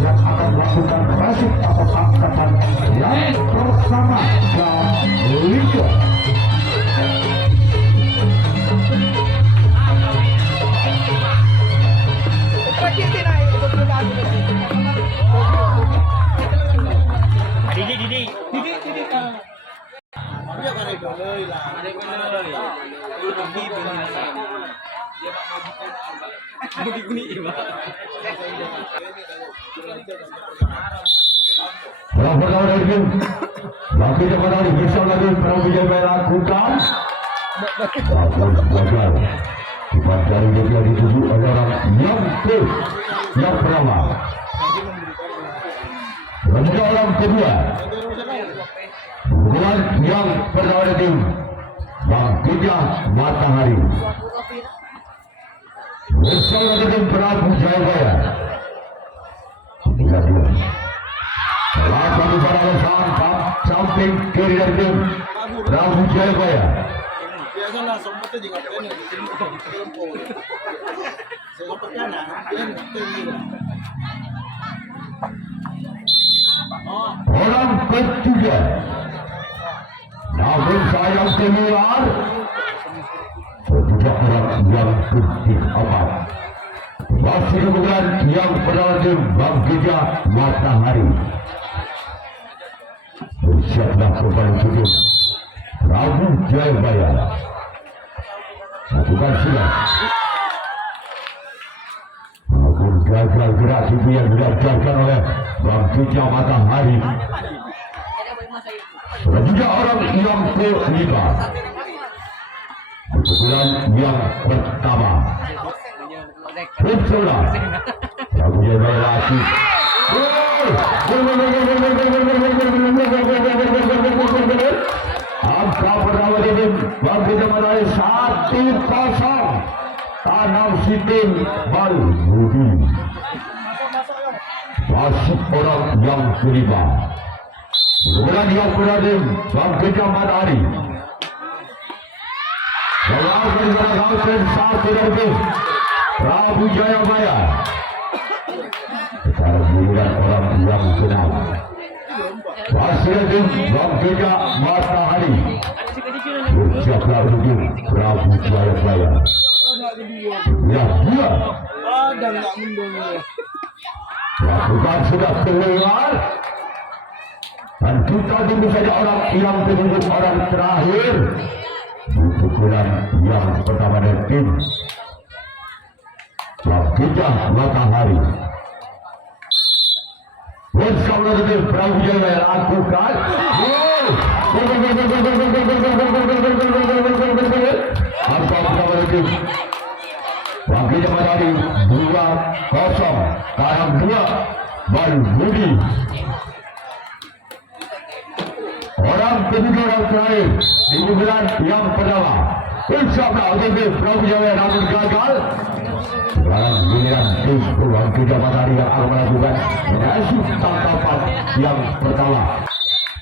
yang akan melakukan rasik atau angkatan yang pertama dan liga. Yang pertama dari tim Bangkit Matahari bersama tim Brawijaya melakukan gagal. Cepat dari dia dituju oleh orang yang pertama. Kemudian orang kedua bukan yang pertama dari tim Bangkitnya Matahari bersama tim Brawijaya. Satu pada samping kiri dari tim Brawijaya. Biasalah semutnya juga ini. Sepertinya orang ketiga, namun sayang keluar tidak orang yang penting amat. Masih kemudian yang pertama tim Bangkitnya Matahari. Bersiaplah kembali tutup Brawijaya. Lakukan silat. Namun gagal gerak itu yang dilancarkan oleh Bangkitnya Matahari. Selanjutnya orang yang kelima. Pukulan yang pertama. Pukulan Brawijaya lagi. Angka pertama ini Bangkitnya Matahari 1-0. Tanam Siting Balbudi. Masuk orang yang kelima. Kemudian yang beradim Bangkitnya Matahari. Melakukan gerakan satu dari tim Brawijaya. Sekarang giliran orang yang kenal. Masih tim Bangkitnya Matahari. Bersiaplah untuk Brawijaya. Ya, dia. ada nggak mendung ya. Lakukan sudah keluar. Dan kita tunggu saja orang yang menunjuk orang terakhir. Pukulan yang pertama dari tim Bangkitnya Matahari. Bersama tim Brawijaya lakukan. Angka pertama dari tim Bangkitnya Matahari 2-0. Sekarang 2 Balbudi. Orang ketiga orang terakhir di bulan yang pertama. Bersama tim Brawijaya namun gagal. Sekarang giliran tim Bangkitnya Matahari yang akan melakukan nasib tangkapan yang pertama.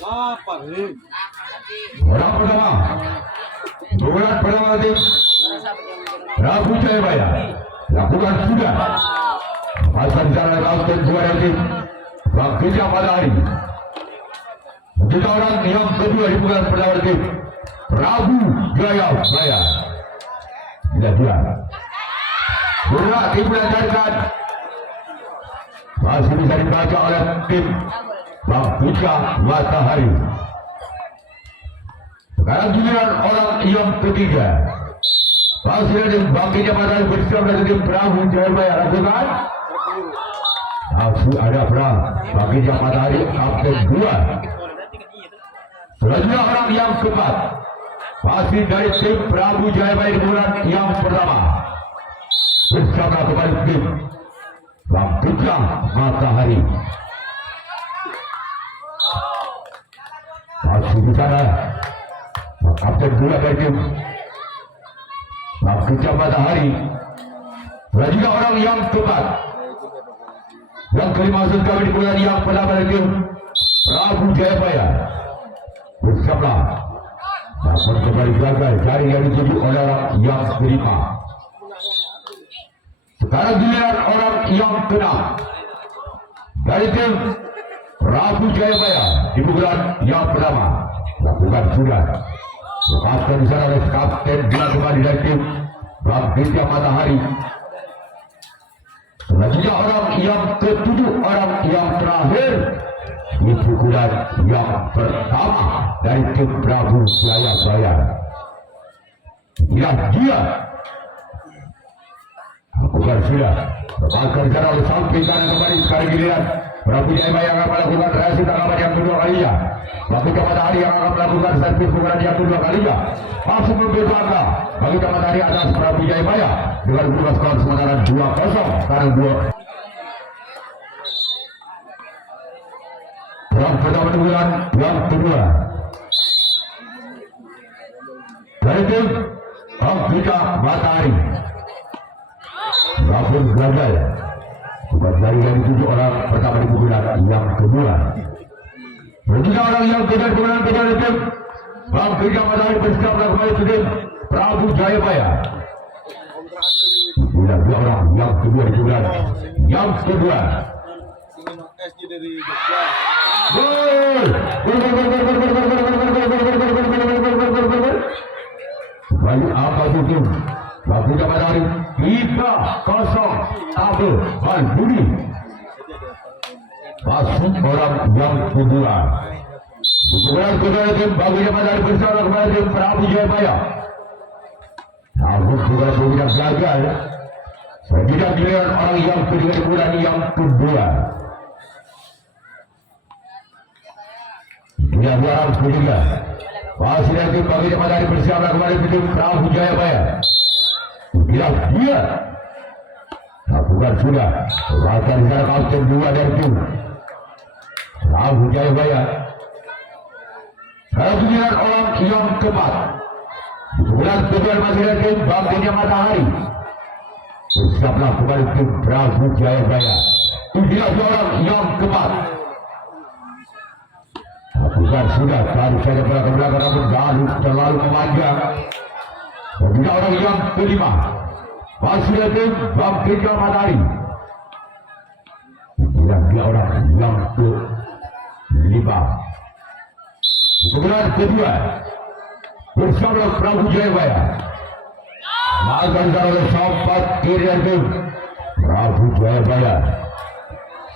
Lapar nih. Orang pertama. Bulan pertama tim Brawijaya lakukan sudah. Pasang jalan kapten dua dari tim Bangkitnya Matahari. Kita orang yang kedua di bulan pertama tim Brawijaya. Tidak dia. Bola dilancarkan. Masih bisa dibaca oleh tim Bangkitnya Matahari. Sekarang giliran orang yang ketiga. Masih ada tim Bangkitnya Matahari bersama dengan tim Brawijaya lakukan. Masih ada Bangkitnya Matahari kapten 2. Selanjutnya orang yang keempat. masih dari tim Prabu Jayabaya di bulan yang pertama. Bersama kembali tim Bang Putra Matahari. Masih di sana kapten pula dari tim Bang Putra Matahari. Dan juga orang yang keempat, yang kelima maksud kami di bulan yang pertama dari tim Prabu Jayabaya. Bersama namun kembali gagal dari yang dituju oleh orang yang kelima. Sekarang giliran orang yang keenam dari tim Prabu Jayabaya di bulan yang pertama. Lakukan sudah kapten di sana oleh kapten bila kembali dari tim Bang Putra Matahari. Selanjutnya orang yang ketujuh, orang yang terakhir di pukulan yang pertama dari tim Prabu Jayabaya. Inilah dia. Bukan sudah terbakar secara oleh samping kanan kembali. Sekarang giliran Prabu Jayabaya yang akan melakukan reaksi tangkapan yang kedua kalinya. Bagi Matahari yang akan melakukan servis pukulan yang kedua kalinya. Masuk mobil belakang bagi Matahari atas Prabu Jayabaya dengan berubah skor sementara 2-0 sekarang 2. Yang pertama bulan yang kedua dari tim Bang Putra Matahari. Namun gagal. Bukan dari yang 7 orang pertama di bulan yang kedua. Bertiga orang yang kedua di bulan kedua dari tim Bang Putra Matahari bersama kembali ke tim Prabu Jayabaya. Bulan 2 orang yang kedua di bulan yang kedua. SG dari Jogja. Gol! Bayu apa itu? Bang Putra Matahari 3-0 Abu Bal Budi. Masuk orang yang kedua. Bulan kedua tim Bang Putra Matahari bersama kepada tim Prabu Jayabaya. Namun juga tidak gagal. Sekitar giliran orang yang kedua di bulan yang kedua. Dia orang ketiga. Masih dari tim Bang Putra Matahari bersama kepada tim Prabu Jayabaya. Dia lakukan sudah. Lakukan di sana kapten 2 dari tim Prabu Jayabaya. Sekarang giliran orang yang keempat. Bulan kedua masih dari tim Bang Putra Matahari. Bersama kembali tim Prabu Jayabaya. Dia orang yang keempat. Bukan sudah baru saja belakang namun terlalu memanjang. Dan orang yang kelima masih ada tim Bang Putra Matahari. Dan dia orang yang kelima. Bulan kedua bersama Prabu Jayabaya. Makan oleh sampai kiri dan tim Prabu Jayabaya.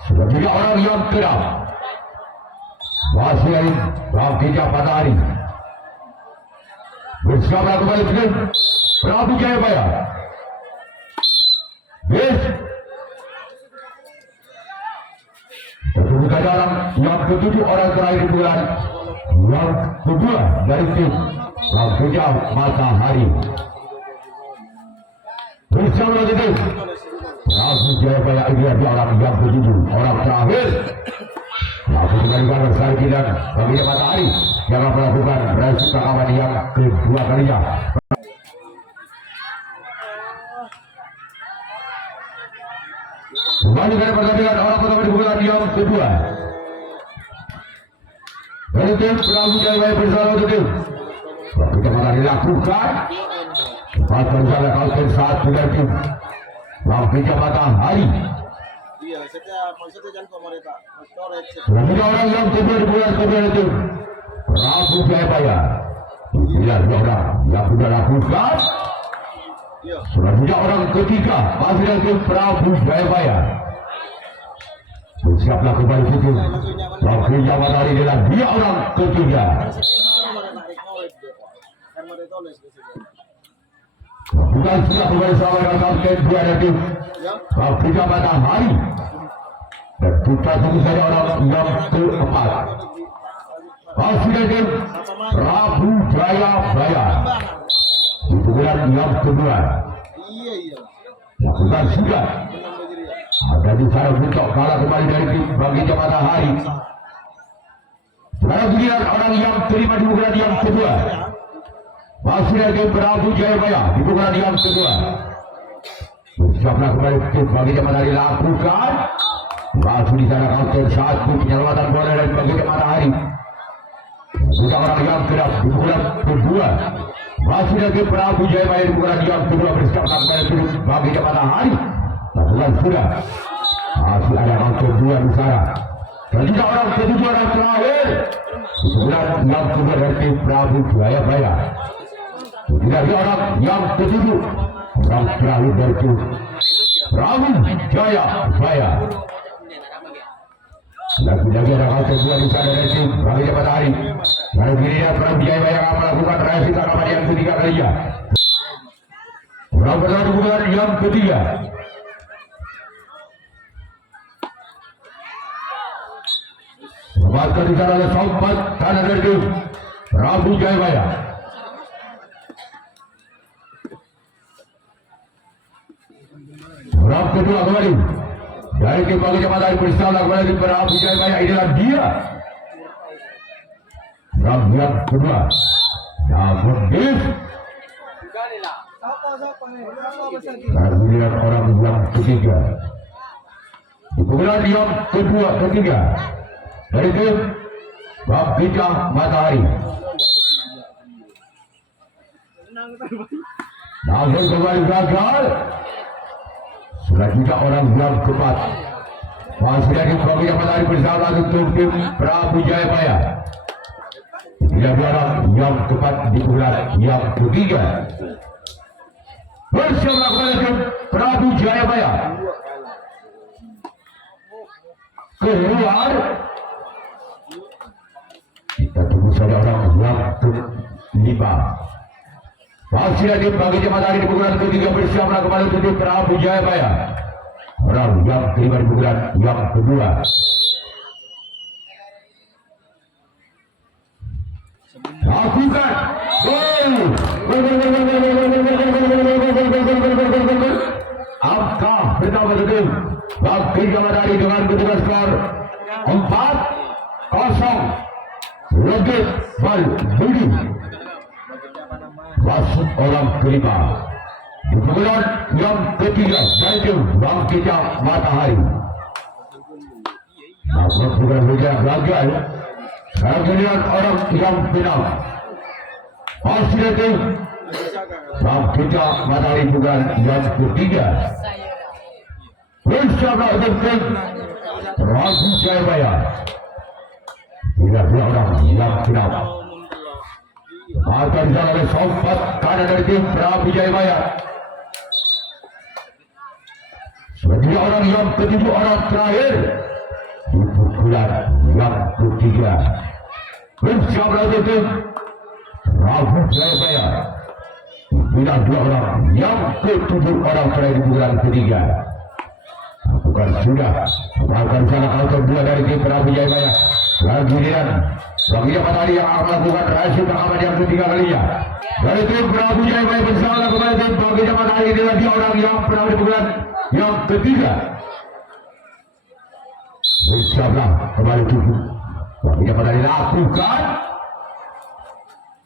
Sudah 3 orang yang keenam. Masih dari Bang Putra Matahari bersama kembali tim Prabu Jayabaya. Yes. Terbuka dalam yang ketujuh orang terakhir di bulan yang kedua dari tim Bang Putra Matahari. Bersama tim Prabu Jayabaya. Ini dia orang yang ketujuh, orang terakhir. Lalu kembali sekali dan Bang Putra Matahari yang akan melakukan reaksi tangkapan yang kedua kalinya. Kembali dari pertandingan orang pertama di bulan yang kedua. Dari tim Prabu Jayabaya bersama tim Bang Putra Matahari lakukan. Bahkan salah kapten 1 dari tim Bang Putra Matahari. Iya, maksudnya jangan pemerintah. Tiga orang yang kedua di bulan kedua itu Prabu Jayabaya. Dia 2 orang yang sudah lakukan. Selanjutnya orang ketiga masih dari tim Prabu Jayabaya. Bersiaplah kembali situ Bang Putra Matahari dengan dia orang ketiga. Bukan sudah kembali sama dengan kapten 2 dari tim Bang Putra Matahari. Dan kita tunggu saja orang yang keempat. Masih dari tim main. Prabu Jaya Baya. Tambah. Di pukulan yang kedua. Iya. Lakukan sudah. Menambah diri ya. Ada di sana untuk kalah kembali dari tim Bangkitnya Matahari. Sekarang giliran orang yang terima di pukulan yang kedua. Masih lagi Prabu Jayabaya di pukulan yang kedua. Siaplah kembali tim Bangkitnya Matahari lakukan. Masih di sana counter satu penyelamatan bola dari Bangkitnya Matahari. Sudah orang yang kedap di pukulan kedua. Masih lagi Prabu Jayabaya di pukulan yang kedua bersiap kembali tim Bangkitnya Matahari. Lakukan sudah. Masih ada counter dua di sana. Dan juga orang ketujuh orang terakhir. Sebelah yang kedua dari tim Prabu Jayabaya. Tidak ada orang yang ketujuh. Orang terakhir dari tim Prabu Jayabaya. Lagi-lagi ada counter dua di sana dari tim Bangkitnya Matahari. Lalu giliran Prabu Jayabaya akan melakukan reaksi tangkapan yang ketiga kalinya. Orang berlalu bukan yang ketiga. Selamatkan di sana oleh Sompat kanan dari tim Prabu Jayabaya. Orang kedua kembali dari tim Bangkitnya Matahari bersama kembali tim Prabu Jayabaya. Inilah dia. Orang yang kedua. Namun dis. Kemudian orang yang ketiga. Di pukulan yang ketiga. Dari tim Bangkitnya Matahari. Namun kembali gagal. Selanjutnya orang yang keempat. Masih dari Bangkitnya Matahari bersama untuk tim Prabu Jayabaya. Tidak orang yang keempat di pukulan yang ketiga. Bersama kembali tim Prabu Jayabaya. Keluar. Kita tunggu saja orang yang kelima. Masih lagi Bangkitnya Matahari di pukulan ketiga bersama kembali untuk tim Prabu Jayabaya. Orang yang kelima di pukulan yang kedua. Lakukan angka pertama tim Bangkitnya Matahari dengan kedudukan skor 4-0. Legit Bal Budi masuk orang kelima di pukulan yang ketiga dari tim Bangkitnya Matahari. Masuk pukulan hujan gagal. Sekarang giliran orang yang final. Masih ada tim Bangkitnya Matahari pukulan yang ketiga. Bersama untuk tim Prabu Jayabaya. Tidak ada orang yang final. Akan disalah oleh Sompat kanan dari tim Prabu Jayabaya. Selanjutnya orang yang ketujuh orang terakhir di pukulan yang ketiga. Bersama untuk tim Prabu Jayabaya. Tidak dua orang yang ketujuh orang terakhir di pukulan ketiga. Bukan sudah. Akan salah counter dua dari tim Prabu Jayabaya. Lagi giliran Bangkitnya Matahari yang akan melakukan reaksi tangkapan yang ketiga kalinya. Dari tim Prabu Jayabaya bersama kembali tim Bangkitnya Matahari. Inilah dia orang yang pernah di pukulan yang ketiga. Bersama kembali tim Bangkitnya Matahari lakukan.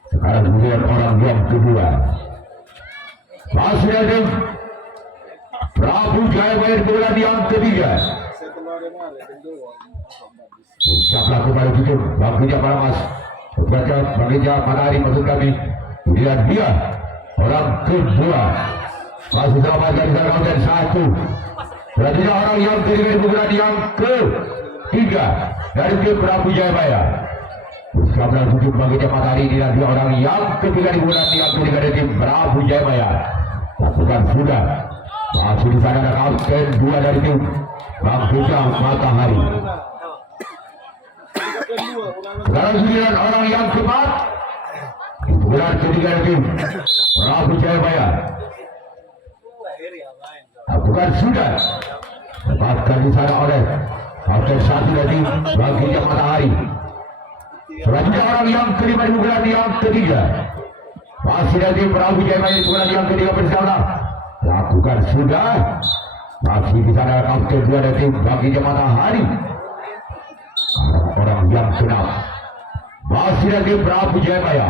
Sekarang kemudian orang yang kedua. Masih ada tim Prabu Jayabaya di pukulan yang ketiga. Siaplah kembali tutup Bangkitnya Paramas. Bangkitnya Matahari maksud kami. Lihat dia orang kedua. Masih selamatkan di sana dan satu. Selanjutnya orang yang ketiga di pukulan yang ketiga dari tim Prabu Jayabaya. Siaplah tutup Bangkitnya Matahari. Lihat dia orang yang ketiga di pukulan yang ketiga dari tim Prabu Jayabaya. Lakukan sudah. Masih di sana ada counter dua dari tim Bangkitnya Matahari. Sekarang giliran orang yang keempat. Pukulan ketiga dari tim Prabu Jayabaya. Lakukan sudah. Lepaskan di sana oleh counter satu dari Bangkitnya Matahari. Selanjutnya orang yang kelima di pukulan yang ketiga. Masih dari Prabu Jayabaya di pukulan yang ketiga bersama. Lakukan sudah. Masih di sana kapten dua dari tim Bangkitnya Matahari. Orang yang keenam. Masih dari tim Prabu Jayabaya.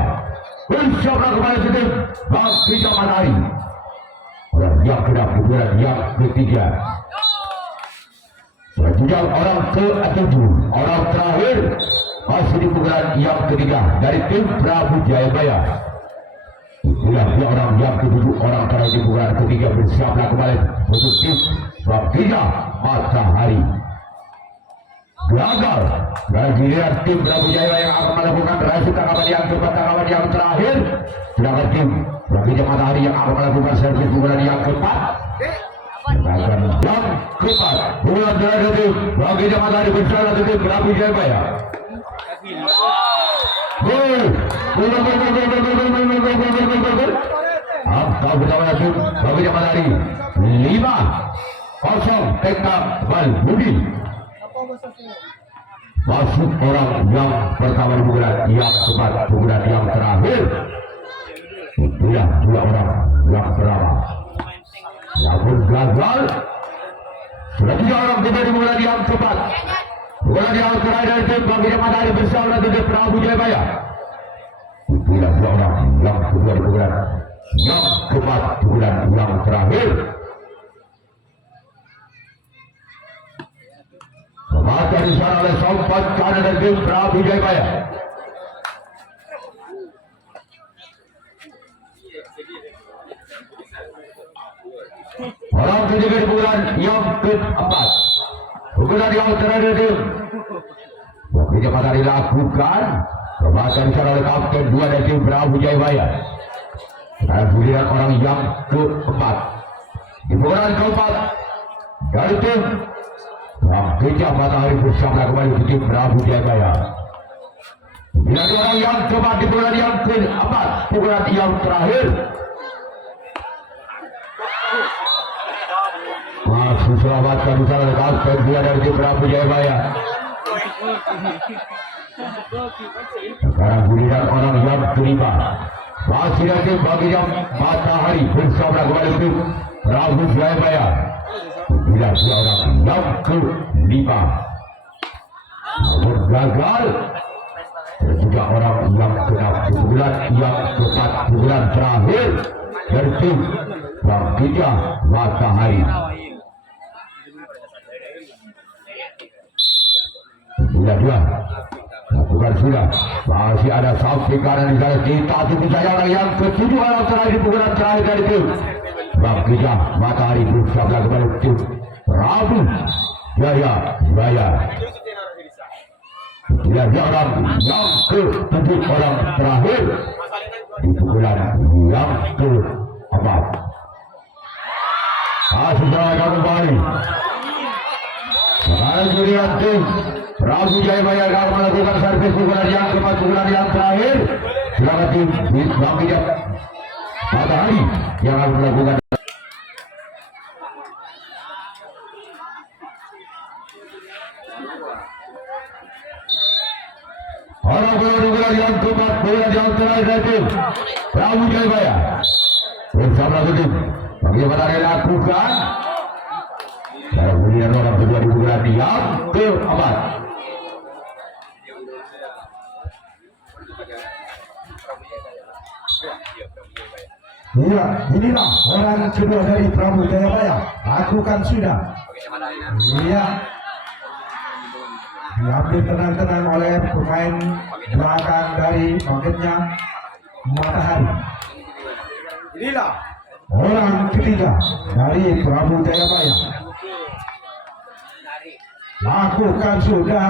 Bersama kembali ke tim Bangkitnya Matahari. Orang yang keenam di pukulan yang ketiga. Selanjutnya orang ke-7, orang terakhir masih di pukulan yang ketiga dari tim Prabu Jayabaya. Inilah dia orang yang ke-7, orang terakhir di pukulan ketiga bersiaplah kembali untuk tim Bangkitnya Matahari. Gagal dari giliran tim Prabu Jayabaya yang akan melakukan rahasia tangkapan yang keempat, tangkapan yang terakhir. Sedangkan tim Bangkitnya Matahari yang akan melakukan servis pukulan yang keempat. Akan yang keempat pukulan terakhir tim Bangkitnya Matahari bersama tim Prabu Jayabaya. Angka bersama tim Bangkitnya Matahari 5-0 Tekam Bal Budi. Masuk orang yang pertama di pukulan yang keempat, pukulan yang terakhir. Itulah dua orang yang pertama. Namun gagal. Sudah tiga orang kedua di pukulan yang keempat. Pukulan yang terakhir dari tim Bangkitnya Matahari bersama tim Prabu Jayabaya. Itulah dua orang yang kedua di pukulan yang keempat, pukulan yang terakhir. Mata di sana oleh sompat kanan dari tim Prabu Jayabaya. Orang ketiga di pukulan yang keempat, pukulan yang terakhir tim Bangkitnya Matahari lakukan. Mata di sana oleh kapten dua dari tim Prabu Jayabaya. Dan giliran orang yang keempat di pukulan keempat dari tim Bangkitnya Matahari bersama kembali ke tim Prabu Jayabaya. Bila orang yang keempat di pukulan yang keempat, pukulan yang terakhir. Masih selamatkan di sana kapten dua dari tim Prabu Jayabaya. Sekarang giliran orang yang kelima. Masih dari tim Bangkitnya Matahari bersama kembali ke tim Prabu Jayabaya. Bila dia orang yang kelima namun gagal. Dan juga orang yang keenam, pukulan yang keempat, pukulan terakhir dari tim Bangkitnya Matahari. Bila dia lakukan sudah. Masih ada samping kanan di sana. Kita tunggu saja orang yang ketujuh, orang terakhir di pukulan terakhir dari tim Bangkitnya Matahari bersama kembali tim Prabu Jayabaya. Bila dia orang yang ketujuh, orang terakhir di pukulan yang keempat. Masih serahkan kembali. Sekarang giliran tim Prabu Jayabaya akan melakukan servis pukulan yang keempat, pukulan yang terakhir. Silakan tim Bangkitnya Matahari yang akan melakukan. Orang pukulan yang keempat, pukulan yang terakhir dari tim Prabu Jayabaya bersama tim Bangkitnya Matahari lakukan. Dan kemudian orang kedua di pukulan yang keempat. Iya, inilah orang kedua dari Prabu Jayabaya. Lakukan sudah. Iya. Diambil tenang-tenang oleh pemain belakang dari Bangkitnya Matahari. Inilah orang ketiga dari Prabu Jayabaya. Lakukan sudah.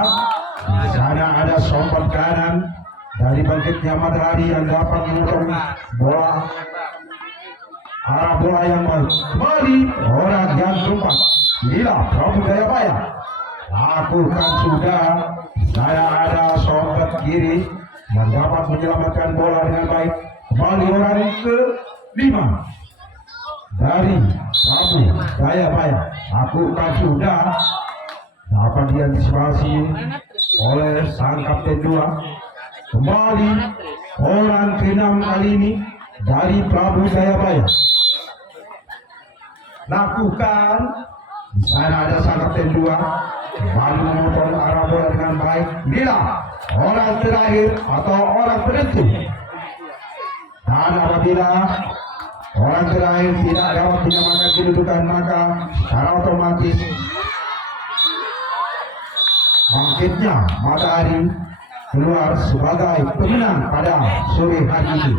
Di sana ada sompat kanan dari Bangkitnya Matahari yang dapat memotong bola. Arah bola yang kembali orang yang keempat. Inilah Prabu Jayabaya. Lakukan sudah. Saya ada sompat kiri yang dapat menyelamatkan bola dengan baik. Kembali orang ke-5 dari Prabu Jayabaya. Lakukan sudah. Dapat diantisipasi oleh sang kapten 2 Kembali orang ke-6 kali ini dari Prabu Jayabaya. Lakukan. Di sana ada sang kapten 2. Kembali memotong arah bola dengan baik. Bila orang terakhir atau orang penentu. Dan apabila orang terakhir tidak dapat menyamakan kedudukan, maka secara otomatis bangkitnya matahari keluar sebagai pemenang pada sore hari ini.